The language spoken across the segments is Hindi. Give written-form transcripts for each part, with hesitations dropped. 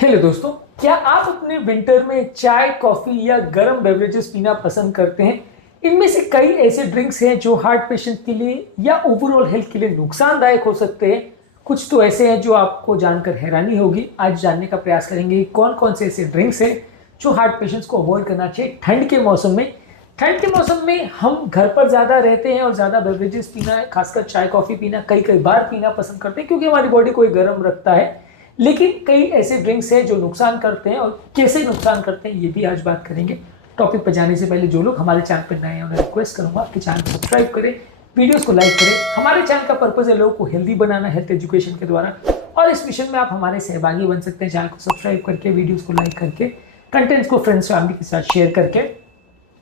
हेलो दोस्तों, क्या आप अपने विंटर में चाय, कॉफी या गर्म बेवरेजेस पीना पसंद करते हैं? इनमें से कई ऐसे ड्रिंक्स हैं जो हार्ट पेशेंट के लिए या ओवरऑल हेल्थ के लिए नुकसानदायक हो सकते हैं। कुछ तो ऐसे हैं जो आपको जानकर हैरानी होगी। आज जानने का प्रयास करेंगे कौन कौन से ऐसे ड्रिंक्स हैं जो हार्ट पेशेंट्स को अवॉइड करना चाहिए ठंड के मौसम में। ठंड के मौसम में हम घर पर ज़्यादा रहते हैं और ज़्यादा बेवरेजेस पीना, खासकर चाय कॉफ़ी पीना कई कई बार पीना पसंद करते हैं क्योंकि हमारी बॉडी को गर्म रखता है। लेकिन कई ऐसे ड्रिंक्स हैं जो नुकसान करते हैं और कैसे नुकसान करते हैं ये भी आज बात करेंगे। टॉपिक पर जाने से पहले जो लोग हमारे चैनल पर नए हैं उन्हें रिक्वेस्ट करूंगा कि चैनल को सब्सक्राइब करें, वीडियोस को लाइक करें। हमारे चैनल का पर्पस है लोगों को हेल्दी बनाना, हेल्थ एजुकेशन के द्वारा, और इस मिशन में आप हमारे सहभागी बन सकते हैं। चैनल को सब्सक्राइब करके, वीडियोज़ को लाइक करके, कंटेंट्स को फ्रेंड्स फैमिली के साथ शेयर करके।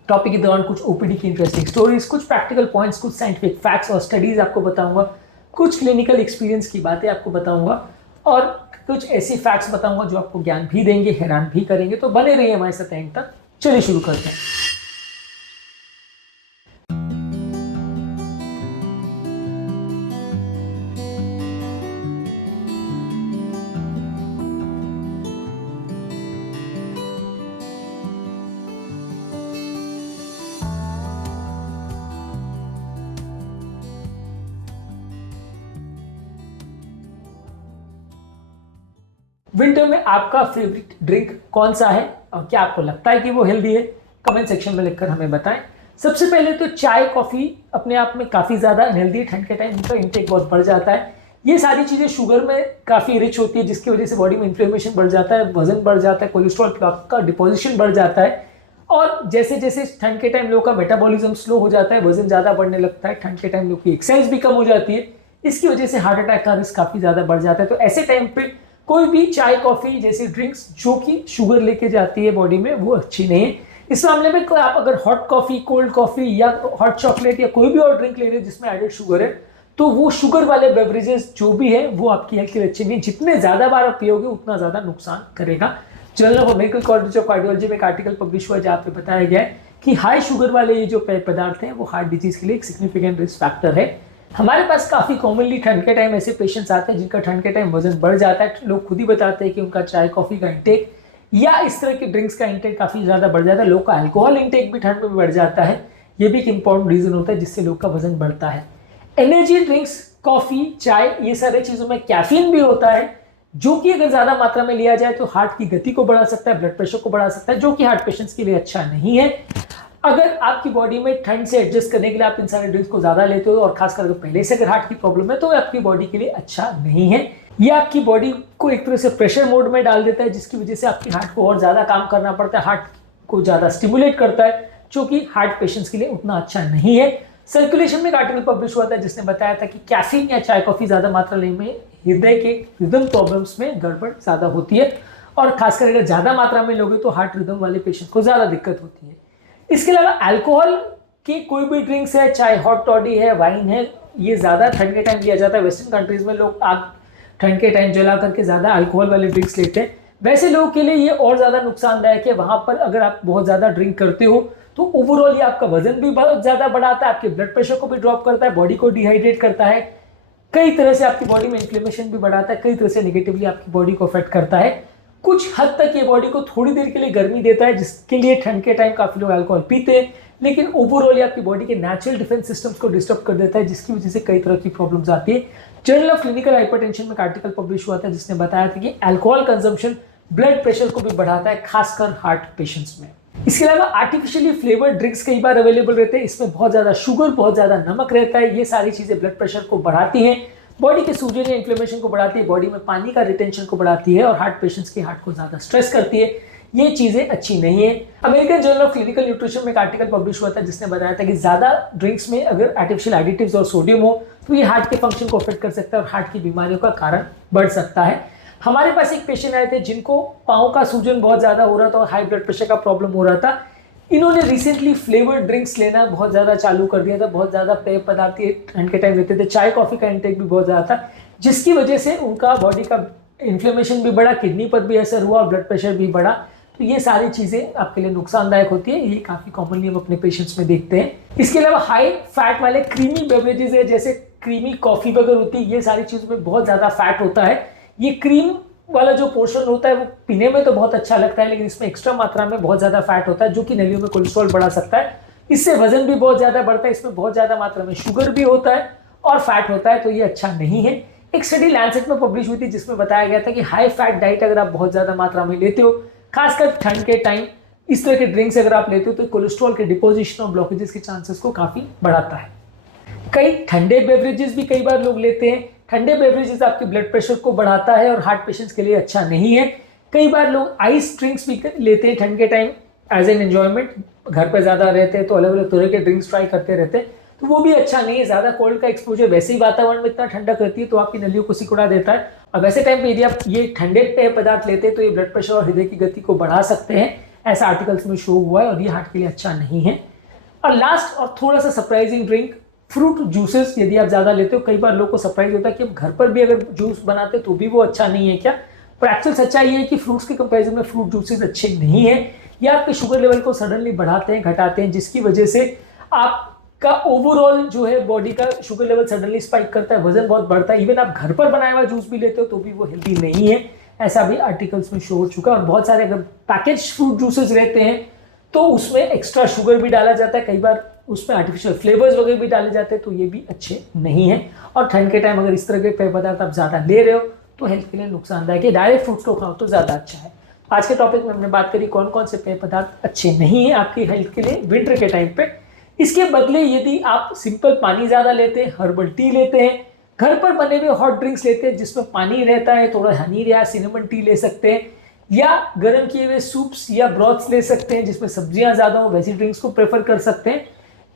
टॉपिक के दौरान कुछ ओपीडी की इंटरेस्टिंग स्टोरीज, कुछ प्रैक्टिकल पॉइंट्स, कुछ साइंटिफिक फैक्ट्स और स्टडीज आपको बताऊंगा, कुछ क्लिनिकल एक्सपीरियंस की बातें आपको बताऊंगा और कुछ ऐसी फैक्ट्स बताऊंगा जो आपको ज्ञान भी देंगे, हैरान भी करेंगे। तो बने रहिए हमारे साथ एंड तक। चलिए शुरू करते हैं। विंटर में आपका फेवरेट ड्रिंक कौन सा है और क्या आपको लगता है कि वो हेल्दी है? कमेंट सेक्शन में लिखकर हमें बताएं। सबसे पहले तो चाय, कॉफ़ी अपने आप में काफ़ी ज़्यादा अनहेल्दी है। ठंड के टाइम इनका इंटेक बहुत बढ़ जाता है। ये सारी चीज़ें शुगर में काफ़ी रिच होती है जिसकी वजह से बॉडी में इन्फ्लेमेशन बढ़ जाता है, वजन बढ़ जाता है, कोलेस्ट्रॉल का डिपोजिशन बढ़ जाता है। और जैसे जैसे ठंड के टाइम लोगों का मेटाबॉलिज्म स्लो हो जाता है, वजन ज़्यादा बढ़ने लगता है, ठंड के टाइम लोग की एक्सरसाइज भी कम हो जाती है, इसकी वजह से हार्ट अटैक का रिस्क काफ़ी ज़्यादा बढ़ जाता है। तो ऐसे टाइम पे कोई भी चाय, कॉफ़ी जैसी ड्रिंक्स जो कि शुगर लेके जाती है बॉडी में, वो अच्छी नहीं है। इस मामले में आप अगर हॉट कॉफ़ी, कोल्ड कॉफ़ी या हॉट चॉकलेट या कोई भी और ड्रिंक ले रहे हैं जिसमें एडेड शुगर है, तो वो शुगर वाले बेवरेजेस जो भी है वो आपकी हेल्थ के लिए अच्छे नहीं। जितने ज़्यादा बार आप पियोगे उतना ज़्यादा नुकसान करेगा। Journal of American college of cardiology में एक आर्टिकल पब्लिश हुआ जहाँ पे बताया गया है कि हाई शुगर वाले ये जो पेय पदार्थ हैं वो हार्ट डिजीज के लिए एक सिग्निफिकेंट रिस्क फैक्टर है। हमारे पास काफ़ी कॉमनली ठंड के टाइम ऐसे पेशेंट्स आते हैं जिनका ठंड के टाइम वजन बढ़ जाता है। लोग खुद ही बताते हैं कि उनका चाय, कॉफ़ी का इंटेक या इस तरह के ड्रिंक्स का इंटेक काफ़ी ज़्यादा बढ़ जाता है। लोग का अल्कोहल इंटेक भी ठंड में बढ़ जाता है। ये भी एक इंपॉर्टेंट रीज़न होता है जिससे लोग का वजन बढ़ता है। एनर्जी ड्रिंक्स, कॉफ़ी, चाय, ये सारे चीज़ों में कैफीन भी होता है जो कि अगर ज़्यादा मात्रा में लिया जाए तो हार्ट की गति को बढ़ा सकता है, ब्लड प्रेशर को बढ़ा सकता है, जो कि हार्ट पेशेंट्स के लिए अच्छा नहीं है। अगर आपकी बॉडी में ठंड से एडजस्ट करने के लिए आप इन सारे ड्रिंक्स को ज़्यादा लेते हो और खासकर अगर पहले से अगर हार्ट की प्रॉब्लम है तो आपकी बॉडी के लिए अच्छा नहीं है। ये आपकी बॉडी को एक तरह से प्रेशर मोड में डाल देता है जिसकी वजह से आपकी हार्ट को और ज़्यादा काम करना पड़ता है, हार्ट को ज़्यादा स्टिमुलेट करता है, जो कि हार्ट पेशेंट्स के लिए उतना अच्छा नहीं है। सर्कुलेशन में एक आर्टिकल पब्लिश हुआ था जिसने बताया था कि कैफीन या चाय, कॉफ़ी ज़्यादा मात्रा लेने में हृदय के रिदम प्रॉब्लम्स में गड़बड़ ज़्यादा होती है और खासकर अगर ज़्यादा मात्रा में लोगे तो हार्ट रिदम वाले पेशेंट को ज़्यादा दिक्कत होती है। इसके अलावा अल्कोहल की कोई भी ड्रिंक्स है, चाहे हॉट टॉडी है, वाइन है, ये ज़्यादा ठंड के टाइम लिया जाता है। वेस्टर्न कंट्रीज़ में लोग आग ठंड के टाइम जला करके ज़्यादा अल्कोहल वाले ड्रिंक्स लेते हैं। वैसे लोगों के लिए ये और ज़्यादा नुकसानदायक है। वहाँ पर अगर आप बहुत ज़्यादा ड्रिंक करते हो तो ओवरऑल ये आपका वजन भी बहुत ज़्यादा बढ़ाता है, आपके ब्लड प्रेशर को भी ड्रॉप करता है, बॉडी को डिहाइड्रेट करता है, कई तरह से आपकी बॉडी में इन्फ्लेमेशन भी बढ़ाता है, कई तरह से नेगेटिवली आपकी बॉडी को अफेक्ट करता है। कुछ हद तक ये बॉडी को थोड़ी देर के लिए गर्मी देता है जिसके लिए ठंड के टाइम काफ़ी लोग अल्कोहल पीते हैं, लेकिन ओवरऑल ये आपकी बॉडी के नेचुरल डिफेंस सिस्टम्स को डिस्टर्ब कर देता है जिसकी वजह से कई तरह की प्रॉब्लम्स आती है। जर्नल ऑफ क्लिनिकल हाइपरटेंशन में एक आर्टिकल पब्लिश हुआ था जिसने बताया था कि अल्कोहल कंजम्पशन ब्लड प्रेशर को भी बढ़ाता है, खासकर हार्ट पेशेंट्स में। इसके अलावा आर्टिफिशियली फ्लेवर्ड ड्रिंक्स कई बार अवेलेबल रहते हैं, इसमें बहुत ज़्यादा शुगर, बहुत ज़्यादा नमक रहता है। ये सारी चीज़ें ब्लड प्रेशर को बढ़ाती हैं, बॉडी के सूजन या इन्फ्लेमेशन को बढ़ाती है, बॉडी में पानी का रिटेंशन को बढ़ाती है और हार्ट पेशेंट्स के हार्ट को ज़्यादा स्ट्रेस करती है। ये चीज़ें अच्छी नहीं है। American journal of clinical nutrition में एक आर्टिकल पब्लिश हुआ था जिसने बताया था कि ज़्यादा ड्रिंक्स में अगर आर्टिफिशियल एडिटिव्स और सोडियम हो तो ये हार्ट के फंक्शन को अफेक्ट कर सकता है और हार्ट की बीमारियों का कारण बढ़ सकता है। हमारे पास एक पेशेंट आए थे जिनको पाँव का सूजन बहुत ज़्यादा हो रहा था और हाई ब्लड प्रेशर का प्रॉब्लम हो रहा था। इन्होंने रिसेंटली फ्लेवर्ड ड्रिंक्स लेना बहुत ज़्यादा चालू कर दिया था, बहुत ज़्यादा पेय पदार्थ ठंड के टाइम लेते थे, चाय, कॉफ़ी का इंटेक भी बहुत ज़्यादा था, जिसकी वजह से उनका बॉडी का इन्फ्लेमेशन भी बढ़ा, किडनी पर भी असर हुआ और ब्लड प्रेशर भी बढ़ा। तो ये सारी चीज़ें आपके लिए नुकसानदायक होती है। ये काफ़ी कॉमनली हम अपने पेशेंट्स में देखते हैं। इसके अलावा हाई फैट वाले क्रीमी बेवरेजेस है, जैसे क्रीमी कॉफ़ी वगैरह होती है, ये सारी चीज़ों में बहुत ज़्यादा फैट होता है। ये क्रीम वाला जो पोर्शन होता है वो पीने में तो बहुत अच्छा लगता है, लेकिन इसमें एक्स्ट्रा मात्रा में बहुत ज़्यादा फैट होता है जो कि नलियों में कोलेस्ट्रॉल बढ़ा सकता है। इससे वजन भी बहुत ज़्यादा बढ़ता है, इसमें बहुत ज़्यादा मात्रा में शुगर भी होता है और फैट होता है, तो ये अच्छा नहीं है। एक स्टडी लैंसेट में पब्लिश हुई थी जिसमें बताया गया था कि हाई फैट डाइट अगर आप बहुत ज़्यादा मात्रा में लेते हो, खासकर ठंड के टाइम इस तरह के ड्रिंक्स अगर आप लेते हो, तो कोलेस्ट्रॉल के डिपोजिशन और ब्लॉकेजेस के चांसेस को काफ़ी बढ़ाता है। कई ठंडे बेवरेजेस भी कई बार लोग लेते हैं। ठंडे बेवरेजेस आपके ब्लड प्रेशर को बढ़ाता है और हार्ट पेशेंट्स के लिए अच्छा नहीं है। कई बार लोग आइस ड्रिंक्स भी लेते हैं ठंड के टाइम एज एन एंजॉयमेंट। घर पे ज़्यादा रहते हैं तो अलग अलग तरह के ड्रिंक्स ट्राई करते रहते हैं, तो वो भी अच्छा नहीं है। ज़्यादा कोल्ड का एक्सपोजर, वैसे ही वातावरण में इतना ठंडक रहती है तो आपकी नलियों को सिकुड़ा देता है, और वैसे टाइम पे यदि आप ये ठंडे पेय पदार्थ लेते हैं तो ये ब्लड प्रेशर और हृदय की गति को बढ़ा सकते हैं, ऐसा आर्टिकल्स में शो हुआ है, और ये हार्ट के लिए अच्छा नहीं है। और लास्ट और थोड़ा सा सरप्राइजिंग ड्रिंक, फ्रूट जूसेस यदि आप ज़्यादा लेते हो। कई बार लोगों को सरप्राइज होता है कि हम घर पर भी अगर जूस बनाते तो भी वो अच्छा नहीं है क्या, पर एक्चुअल सच्चाई ये है कि फ्रूट्स के कंपैरिजन में फ्रूट जूसेस अच्छे नहीं है। ये आपके शुगर लेवल को सडनली बढ़ाते हैं, घटाते हैं, जिसकी वजह से आपका ओवरऑल जो है बॉडी का शुगर लेवल सडनली स्पाइक करता है, वजन बहुत बढ़ता है। इवन आप घर पर बनाया हुआ जूस भी लेते हो तो भी वो हेल्दी नहीं है, ऐसा भी आर्टिकल्स में शो हो चुका है। और बहुत सारे अगर पैकेज फ्रूट जूसेस रहते हैं तो उसमें एक्स्ट्रा शुगर भी डाला जाता है, कई बार उसमें आर्टिफिशियल फ्लेवर्स वगैरह भी डाले जाते हैं, तो ये भी अच्छे नहीं है। और ठंड के टाइम अगर इस तरह के पेय पदार्थ आप ज़्यादा ले रहे हो तो हेल्थ के लिए नुकसानदायक है। डायरेक्ट फ्रूट्स को खाओ तो ज़्यादा अच्छा है। आज के टॉपिक में हमने बात करी कौन कौन से पेय पदार्थ अच्छे नहीं है आपकी हेल्थ के लिए विंटर के टाइम पे। इसके बदले यदि आप सिंपल पानी ज़्यादा लेते हैं, हर्बल टी लेते हैं, घर पर बने हुए हॉट ड्रिंक्स लेते हैं जिसमें पानी रहता है, थोड़ा हनी या सिनेमन टी ले सकते हैं, या गर्म किए हुए सूप्स या ब्रॉथ्स ले सकते हैं जिसमें सब्जियां ज़्यादा हो, वैसी ड्रिंक्स को प्रेफर कर सकते हैं।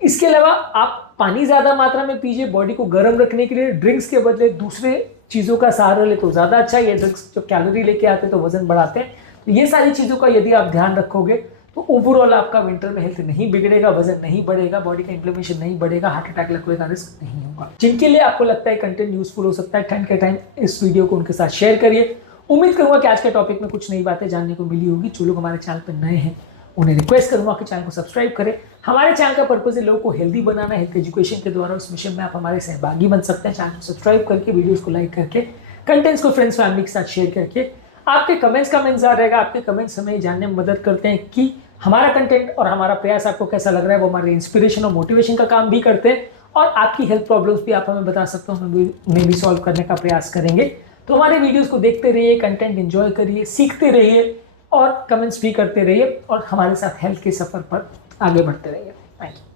इसके अलावा आप पानी ज़्यादा मात्रा में पीजिए, बॉडी को गर्म रखने के लिए ड्रिंक्स के बदले दूसरे चीज़ों का सहारा ले तो ज़्यादा अच्छा है। ये ड्रिंक्स जो कैलोरी लेके आते हैं तो वजन बढ़ाते हैं, तो ये सारी चीज़ों का यदि आप ध्यान रखोगे तो ओवरऑल आपका विंटर में हेल्थ नहीं बिगड़ेगा, वजन नहीं बढ़ेगा, बॉडी का इन्फ्लेमेशन नहीं बढ़ेगा, हार्ट अटैक लगने का रिस्क नहीं होगा। जिनके लिए आपको लगता है कंटेंट यूजफुल हो सकता है ठंड के टाइम, इस वीडियो को उनके साथ शेयर करिए। उम्मीद करूंगा कि आज के टॉपिक में कुछ नई बातें जानने को मिली होगी। जो लोग हमारे चैनल पर नए हैं उन्हें रिक्वेस्ट करूंगा कि चैनल को सब्सक्राइब करें। हमारे चैनल का पर्पज है लोगों को हेल्दी बनाना, हेल्थ एजुकेशन के द्वारा। उस मिशन में आप हमारे सहभागी बन सकते हैं। चैनल को सब्सक्राइब करके, वीडियोस को लाइक करके, कंटेंट्स को फ्रेंड्स फैमिली के साथ शेयर करके। आपके कमेंट्स का मैं इंतजार रहेगा। आपके कमेंट्स हमें जानने में मदद करते हैं कि हमारा कंटेंट और हमारा प्रयास आपको कैसा लग रहा है। वो हमारे इंस्पिरेशन और मोटिवेशन का काम भी करते हैं, और आपकी हेल्थ प्रॉब्लम्स भी आप हमें बता सकते हो, हम उन्हें भी सॉल्व करने का प्रयास करेंगे। तो हमारे वीडियोस को देखते रहिए, कंटेंट एंजॉय करिए, सीखते रहिए और कमेंट्स भी करते रहिए, और हमारे साथ हेल्थ के सफर पर आगे बढ़ते रहिए। Thank you.